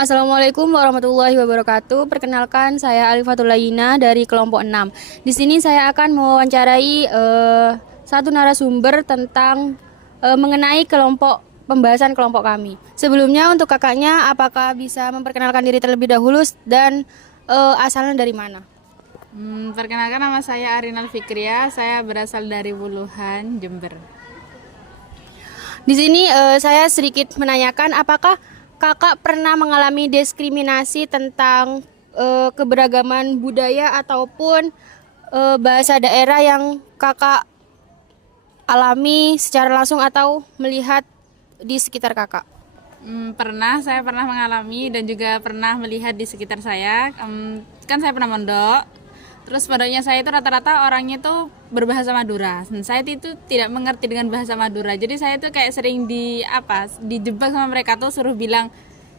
Assalamualaikum warahmatullahi wabarakatuh. Perkenalkan, saya Alifatul Layina dari kelompok 6. Di sini saya akan mewawancarai satu narasumber tentang mengenai pembahasan kelompok kami. Sebelumnya untuk kakaknya, apakah bisa memperkenalkan diri terlebih dahulu dan asalnya dari mana? Perkenalkan, nama saya Arinal Fikria, saya berasal dari Wuluhan, Jember. Di sini saya sedikit menanyakan apakah kakak pernah mengalami diskriminasi tentang keberagaman budaya ataupun bahasa daerah yang kakak alami secara langsung atau melihat di sekitar kakak? Saya pernah mengalami dan juga pernah melihat di sekitar saya. Kan saya pernah mondok. Terus pondoknya saya itu rata-rata orangnya itu berbahasa Madura. Dan saya itu tidak mengerti dengan bahasa Madura. Jadi saya itu kayak sering dijebak sama mereka tuh suruh bilang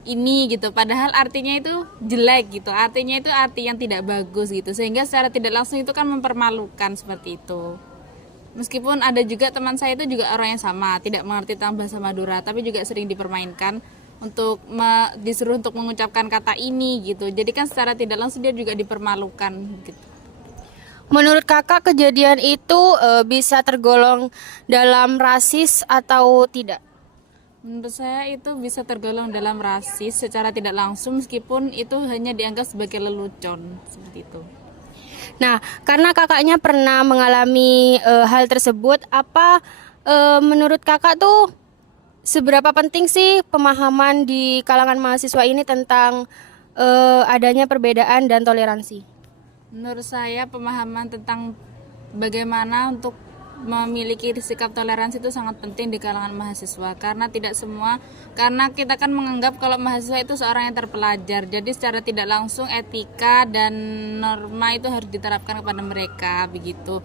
ini gitu. Padahal artinya itu jelek gitu. Artinya itu arti yang tidak bagus gitu. Sehingga secara tidak langsung itu kan mempermalukan seperti itu. Meskipun ada juga teman saya itu juga orang yang sama, tidak mengerti tentang bahasa Madura, tapi juga sering dipermainkan untuk disuruh untuk mengucapkan kata ini gitu. Jadi kan secara tidak langsung dia juga dipermalukan gitu. Menurut kakak kejadian itu bisa tergolong dalam rasis atau tidak? Menurut saya itu bisa tergolong dalam rasis secara tidak langsung meskipun itu hanya dianggap sebagai lelucon seperti itu. Nah, karena kakaknya pernah mengalami hal tersebut, apa menurut kakak tuh seberapa penting sih pemahaman di kalangan mahasiswa ini tentang adanya perbedaan dan toleransi? Menurut saya pemahaman tentang bagaimana untuk memiliki sikap toleransi itu sangat penting di kalangan mahasiswa karena kita kan menganggap kalau mahasiswa itu seorang yang terpelajar, jadi secara tidak langsung etika dan norma itu harus diterapkan kepada mereka begitu.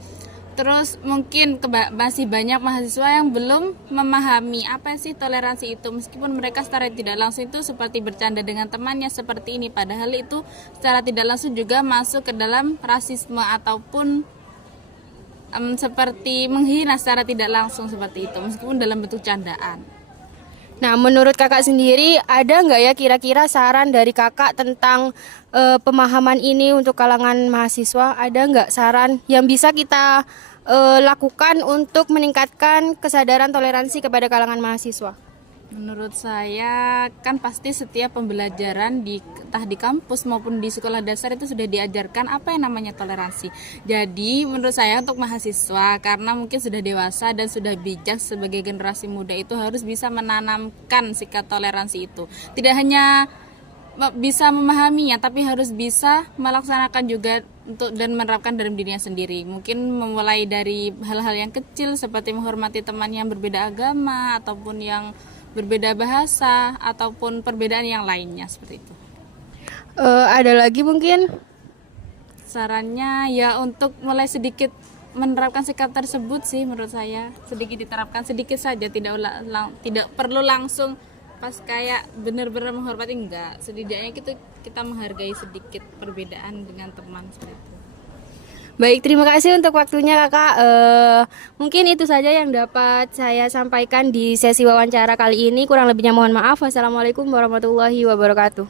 Terus mungkin masih banyak mahasiswa yang belum memahami apa sih toleransi itu, meskipun mereka secara tidak langsung itu seperti bercanda dengan temannya seperti ini, padahal itu secara tidak langsung juga masuk ke dalam rasisme ataupun seperti menghina secara tidak langsung seperti itu, meskipun dalam bentuk candaan. Nah, menurut kakak sendiri, ada nggak ya kira-kira saran dari kakak tentang pemahaman ini untuk kalangan mahasiswa? Ada nggak saran yang bisa kita lakukan untuk meningkatkan kesadaran toleransi kepada kalangan mahasiswa? Menurut saya kan pasti setiap pembelajaran entah di kampus maupun di sekolah dasar itu sudah diajarkan apa yang namanya toleransi. Jadi menurut saya untuk mahasiswa karena mungkin sudah dewasa dan sudah bijak sebagai generasi muda itu harus bisa menanamkan sikap toleransi itu. Tidak hanya bisa memahaminya tapi harus bisa melaksanakan juga dan menerapkan dalam dirinya sendiri. Mungkin memulai dari hal-hal yang kecil seperti menghormati teman yang berbeda agama ataupun yang berbeda bahasa ataupun perbedaan yang lainnya seperti itu. Ada lagi mungkin? Sarannya ya untuk mulai sedikit menerapkan sikap tersebut sih, menurut saya sedikit diterapkan sedikit saja, tidak perlu langsung pas kayak benar-benar menghormati, enggak, setidaknya kita menghargai sedikit perbedaan dengan teman seperti itu. Baik, terima kasih untuk waktunya kakak. Mungkin itu saja yang dapat saya sampaikan di sesi wawancara kali ini. Kurang lebihnya mohon maaf. Wassalamualaikum warahmatullahi wabarakatuh.